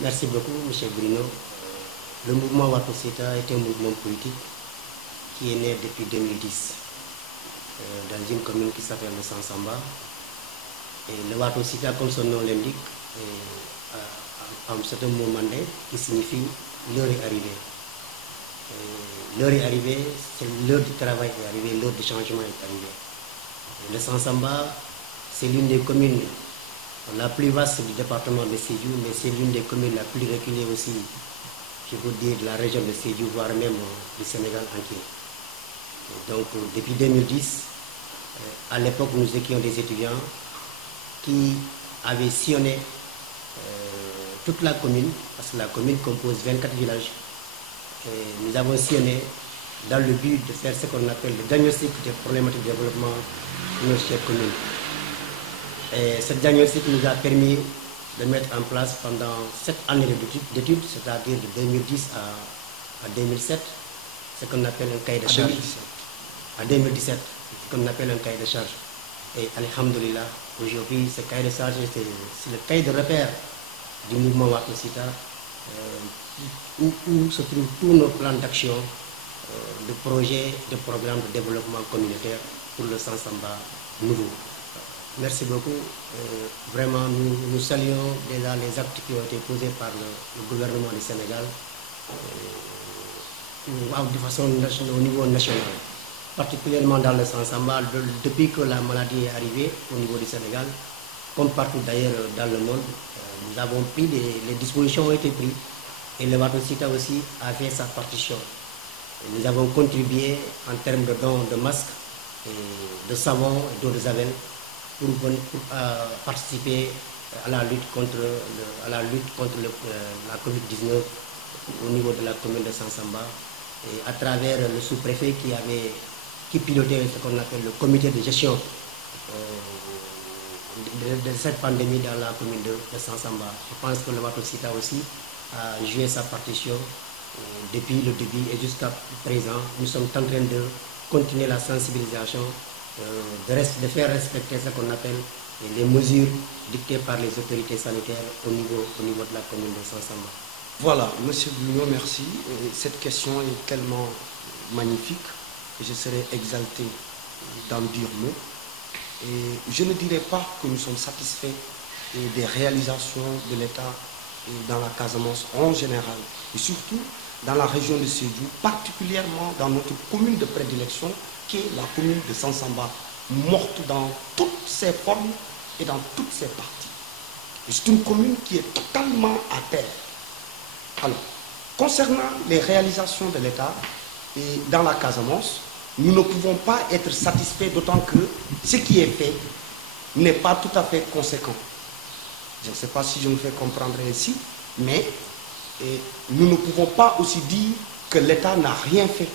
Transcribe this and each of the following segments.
Merci beaucoup, M. Bruno. Le mouvement Watosita est un mouvement politique qui est né depuis 2010 dans une commune qui s'appelle le Sansamba. Et le Watosita, comme son nom l'indique, a un certain moment qui signifie l'heure est arrivée. L'heure est arrivée, c'est l'heure du travail est arrivée, l'heure du changement est arrivée. Le Sansamba, c'est l'une des communes la plus vaste du département de Sédhiou, mais c'est l'une des communes la plus reculée aussi, je veux dire, de la région de Sédhiou, voire même du Sénégal entier. Donc, depuis 2010, à l'époque, nous étions des étudiants qui avaient sillonné toute la commune, parce que la commune compose 24 villages. Et nous avons sillonné dans le but de faire ce qu'on appelle le diagnostic des problématiques de développement de notre chère commune. Et ce diagnostic nous a permis de mettre en place pendant 7 années d'études, c'est-à-dire de 2010 à 2007, ce qu'on appelle un cahier de charge. À 2017, ce qu'on appelle un cahier de charge. Et alhamdoulilah, aujourd'hui, ce cahier de charge, c'est le cahier de repère du mouvement Watosita, où se trouvent tous nos plans d'action, de projets, de programmes de développement communautaire pour le Sansamba nouveau. Merci beaucoup. Vraiment, nous saluons déjà les actes qui ont été posés par le gouvernement du Sénégal de façon au niveau national, particulièrement dans le Sansamba, depuis que la maladie est arrivée au niveau du Sénégal, comme partout d'ailleurs dans le monde, nous avons pris, les dispositions ont été prises et le Watosita aussi a fait sa partition. Nous avons contribué en termes de dons de masques, de savon et d'eau de javel pour participer à la lutte contre, la COVID-19 au niveau de la commune de Sansamba, et à travers le sous-préfet qui pilotait ce qu'on appelle le comité de gestion de cette pandémie dans la commune de Sansamba. Je pense que le Watosita aussi a joué sa partition depuis le début et jusqu'à présent. Nous sommes en train de continuer la sensibilisation, de faire respecter ce qu'on appelle les mesures dictées par les autorités sanitaires au niveau de la commune de Sansamba. Voilà, Monsieur Bruno, merci. Cette question est tellement magnifique et je serais exalté d'en dire mot. Et je ne dirais pas que nous sommes satisfaits des réalisations de l'État dans la Casamance en général, et surtout dans la région de Sédhiou, particulièrement dans notre commune de prédilection, qui est la commune de Sansamba, morte dans toutes ses formes et dans toutes ses parties. C'est une commune qui est totalement à terre. Alors, concernant les réalisations de l'État dans la Casamance, nous ne pouvons pas être satisfaits, d'autant que ce qui est fait n'est pas tout à fait conséquent. Je ne sais pas si je me fais comprendre ainsi, mais nous ne pouvons pas aussi dire que l'État n'a rien fait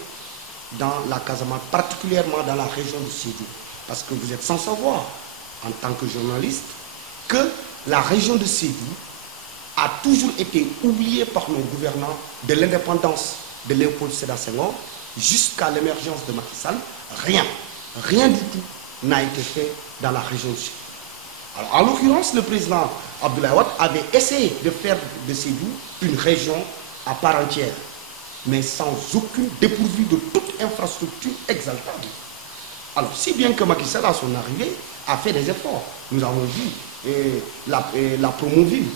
dans la Casamance, particulièrement dans la région de Sédhiou. Parce que vous êtes sans savoir, en tant que journaliste, que la région de Sédhiou a toujours été oubliée par nos gouvernants de l'indépendance de Léopold Sédar Senghor jusqu'à l'émergence de Macky Sall. Rien du tout n'a été fait dans la région de Sédhiou. Alors, en l'occurrence, le président Abdoulaye Wade avait essayé de faire de Sédhiou une région à part entière, mais sans aucune dépourvue de toute infrastructure exaltable. Alors, si bien que Macky Sall, à son arrivée, a fait des efforts. Nous avons vu la Promoville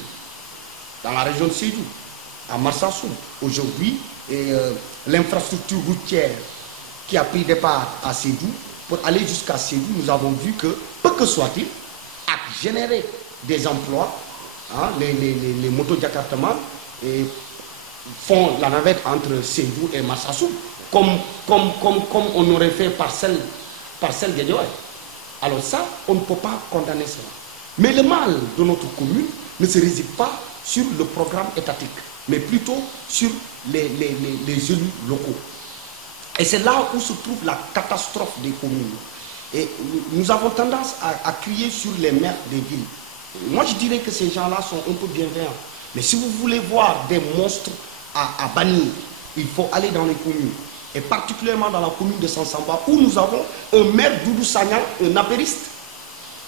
dans la région de Sédhiou, à Marsassoum. Aujourd'hui, l'infrastructure routière qui a pris départ à Sédhiou, pour aller jusqu'à Sédhiou, nous avons vu que, peu que soit-il, a généré des emplois. Hein, les motos Jakartaman font la navette entre Sédhiou et Marsassoum, comme on aurait fait parcelle Guédiawaye. Alors ça, on ne peut pas condamner cela. Mais le mal de notre commune ne se réside pas sur le programme étatique, mais plutôt sur les élus locaux. Et c'est là où se trouve la catastrophe des communes. Et nous avons tendance à crier sur les maires des villes. Moi, je dirais que ces gens-là sont un peu bienveillants. Mais si vous voulez voir des monstres à bannir, il faut aller dans les communes. Et particulièrement dans la commune de Sansamba, où nous avons un maire, Doudou Sagnan, un apériste,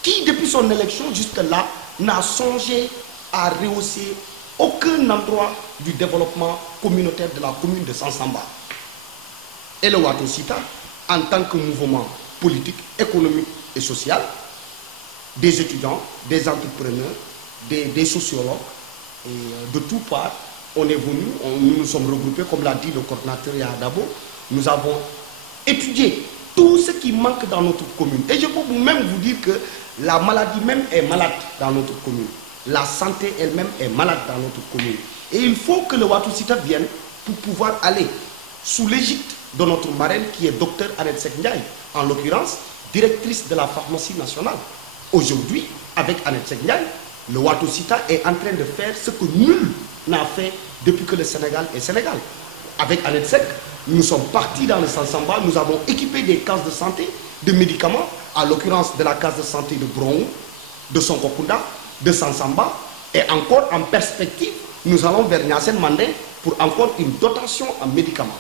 qui, depuis son élection jusque-là, n'a songé à rehausser aucun endroit du développement communautaire de la commune de Sansamba. Et le Watosita, en tant que mouvement politique, économique et social, des étudiants, des entrepreneurs, des sociologues, et de toutes parts, on est venu, nous nous sommes regroupés, comme l'a dit le coordinateur Yadabo, nous avons étudié tout ce qui manque dans notre commune. Et je peux même vous dire que la maladie même est malade dans notre commune. La santé elle-même est malade dans notre commune. Et il faut que le Watosita vienne pour pouvoir aller sous l'égide de notre marraine qui est docteur Annette Seck Ndiaye, en l'occurrence directrice de la pharmacie nationale. Aujourd'hui, avec Annette Seck Ndiaye, le Watosita est en train de faire ce que nul n'a fait depuis que le Sénégal est Sénégal. Avec Annette Seck, nous sommes partis dans le Sansamba, nous avons équipé des cases de santé, de médicaments, à l'occurrence de la case de santé de Bron, de Sonkokunda, de Sansamba, et encore en perspective, nous allons vers Niassen Mandé pour encore une dotation en médicaments.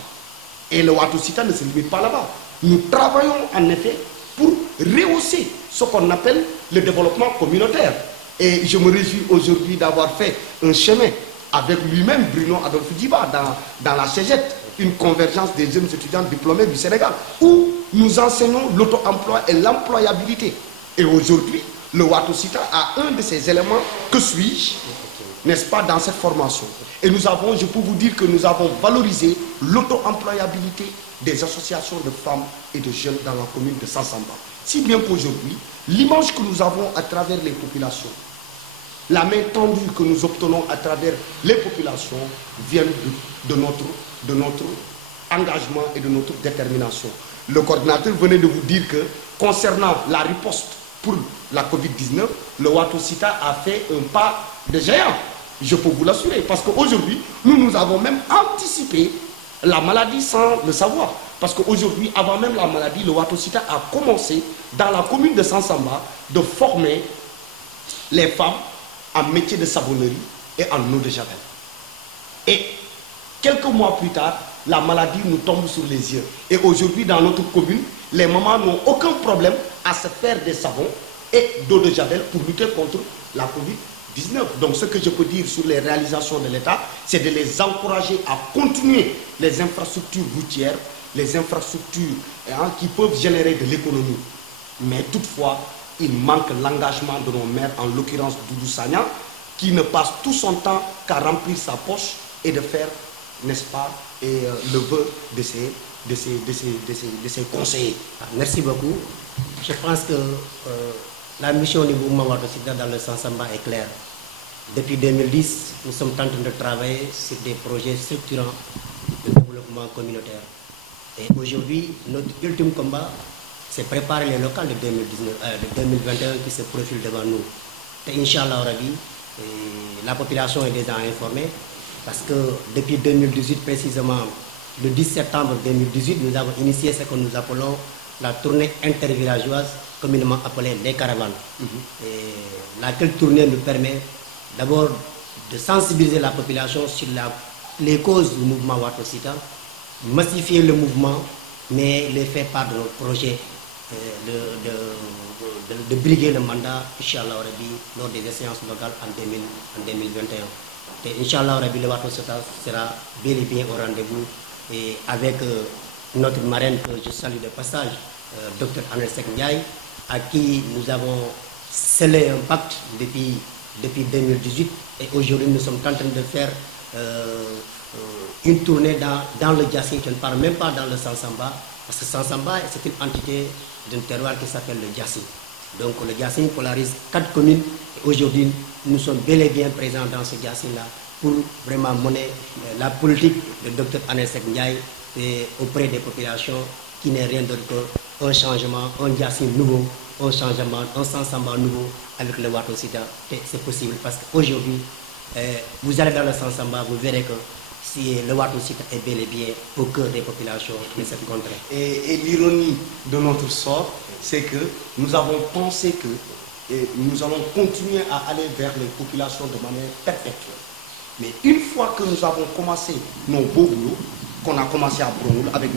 Et le Watosita ne se limite pas là-bas. Nous travaillons en effet pour rehausser ce qu'on appelle le développement communautaire. Et je me réjouis aujourd'hui d'avoir fait un chemin avec lui-même, Bruno Adolphe Diba, dans la CEGET, une convergence des jeunes étudiants diplômés du Sénégal, où nous enseignons l'auto-emploi et l'employabilité. Et aujourd'hui, le Watosita a un de ces éléments, que suis-je, n'est-ce pas, dans cette formation. Et nous avons, je peux vous dire que nous avons valorisé l'auto-employabilité des associations de femmes et de jeunes dans la commune de Sansamba. Si bien qu'aujourd'hui, l'image que nous avons à travers les populations, la main tendue que nous obtenons à travers les populations viennent de notre engagement et de notre détermination. Le coordinateur venait de vous dire que concernant la riposte pour la Covid-19, le Watosita a fait un pas de géant. Je peux vous l'assurer, parce qu'aujourd'hui, nous avons même anticipé la maladie sans le savoir. Parce qu'aujourd'hui, avant même la maladie, le Watosita a commencé dans la commune de Sansamba de former les femmes en métier de savonnerie et en eau de javel. Et quelques mois plus tard, la maladie nous tombe sur les yeux. Et aujourd'hui, dans notre commune, les mamans n'ont aucun problème à se faire des savons et d'eau de javel pour lutter contre la Covid-19. Donc ce que je peux dire sur les réalisations de l'État, c'est de les encourager à continuer les infrastructures routières, les infrastructures qui peuvent générer de l'économie. Mais toutefois, il manque l'engagement de nos maires, en l'occurrence Doudou Sagna, qui ne passe tout son temps qu'à remplir sa poche et de faire, n'est-ce pas, le vœu de ses conseillers. Merci beaucoup. Je pense que la mission du mouvement Watosita dans le Sansamba est claire. Depuis 2010, nous sommes en train de travailler sur des projets structurants de développement communautaire. Et aujourd'hui, notre ultime combat, c'est préparer les locales de 2021 qui se profilent devant nous. Et Inch'Allah Rabbi, la population est déjà informée parce que depuis 2018, précisément le 10 septembre 2018, nous avons initié ce que nous appelons la tournée intervillageoise, communément appelée les caravanes. Et laquelle tournée nous permet d'abord de sensibiliser la population sur les causes du mouvement Watosita, massifier le mouvement, mais les faire part de notre projet de briguer le mandat, Inch'Allah Rabbi, lors des séances locales en 2021. Et Inch'Allah Rabbi, le Watosita sera bel et bien au rendez-vous et avec notre marraine que je salue de passage, Dr Annette Seck Ndiaye, à qui nous avons scellé un pacte depuis 2018 et aujourd'hui nous sommes en train de faire une tournée dans le Djassin. Je ne parle même pas dans le Sansamba, parce que Sansamba c'est une entité d'un terroir qui s'appelle le Djassin. Donc le Djassin polarise 4 communes et aujourd'hui nous sommes bel et bien présents dans ce Djassin-là pour vraiment mener la politique de Dr Annette Seck Ndiaye auprès des populations qui n'est rien d'autre qu'un changement, un Djassin nouveau, un changement, un Sansamba nouveau avec le Watosita. C'est possible parce qu'aujourd'hui, vous allez dans le Sansamba, vous verrez que si le Watosita est bel et bien au cœur des populations de cette contrée. Et l'ironie de notre sort, c'est que nous avons pensé que nous allons continuer à aller vers les populations de manière perpétuelle. Mais une fois que nous avons commencé nos beaux boulots, qu'on a commencé à Bromoul avec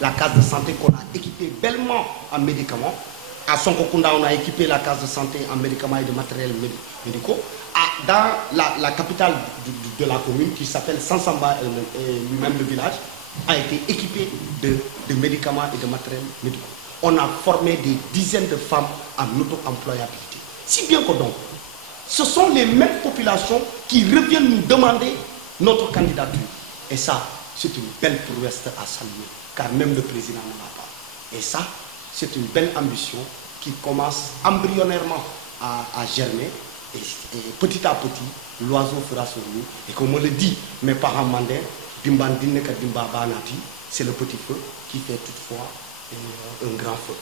la case de santé qu'on a équipée bellement en médicaments, à Sonkokunda on a équipé la case de santé en médicaments et de matériels médicaux, à dans la capitale de la commune, qui s'appelle Sansamba, et lui-même le village, a été équipé de médicaments et de matériel médical. On a formé des dizaines de femmes en auto-employabilité. Si bien que donc, ce sont les mêmes populations qui reviennent nous demander notre candidature. Et ça, c'est une belle prouesse à saluer, car même le président ne l'a pas. Et ça, c'est une belle ambition qui commence embryonnairement à germer. Et petit à petit, l'oiseau fera son nid. Et comme on le dit, mes parents mandins, c'est le petit feu qui fait toutefois un grand feu.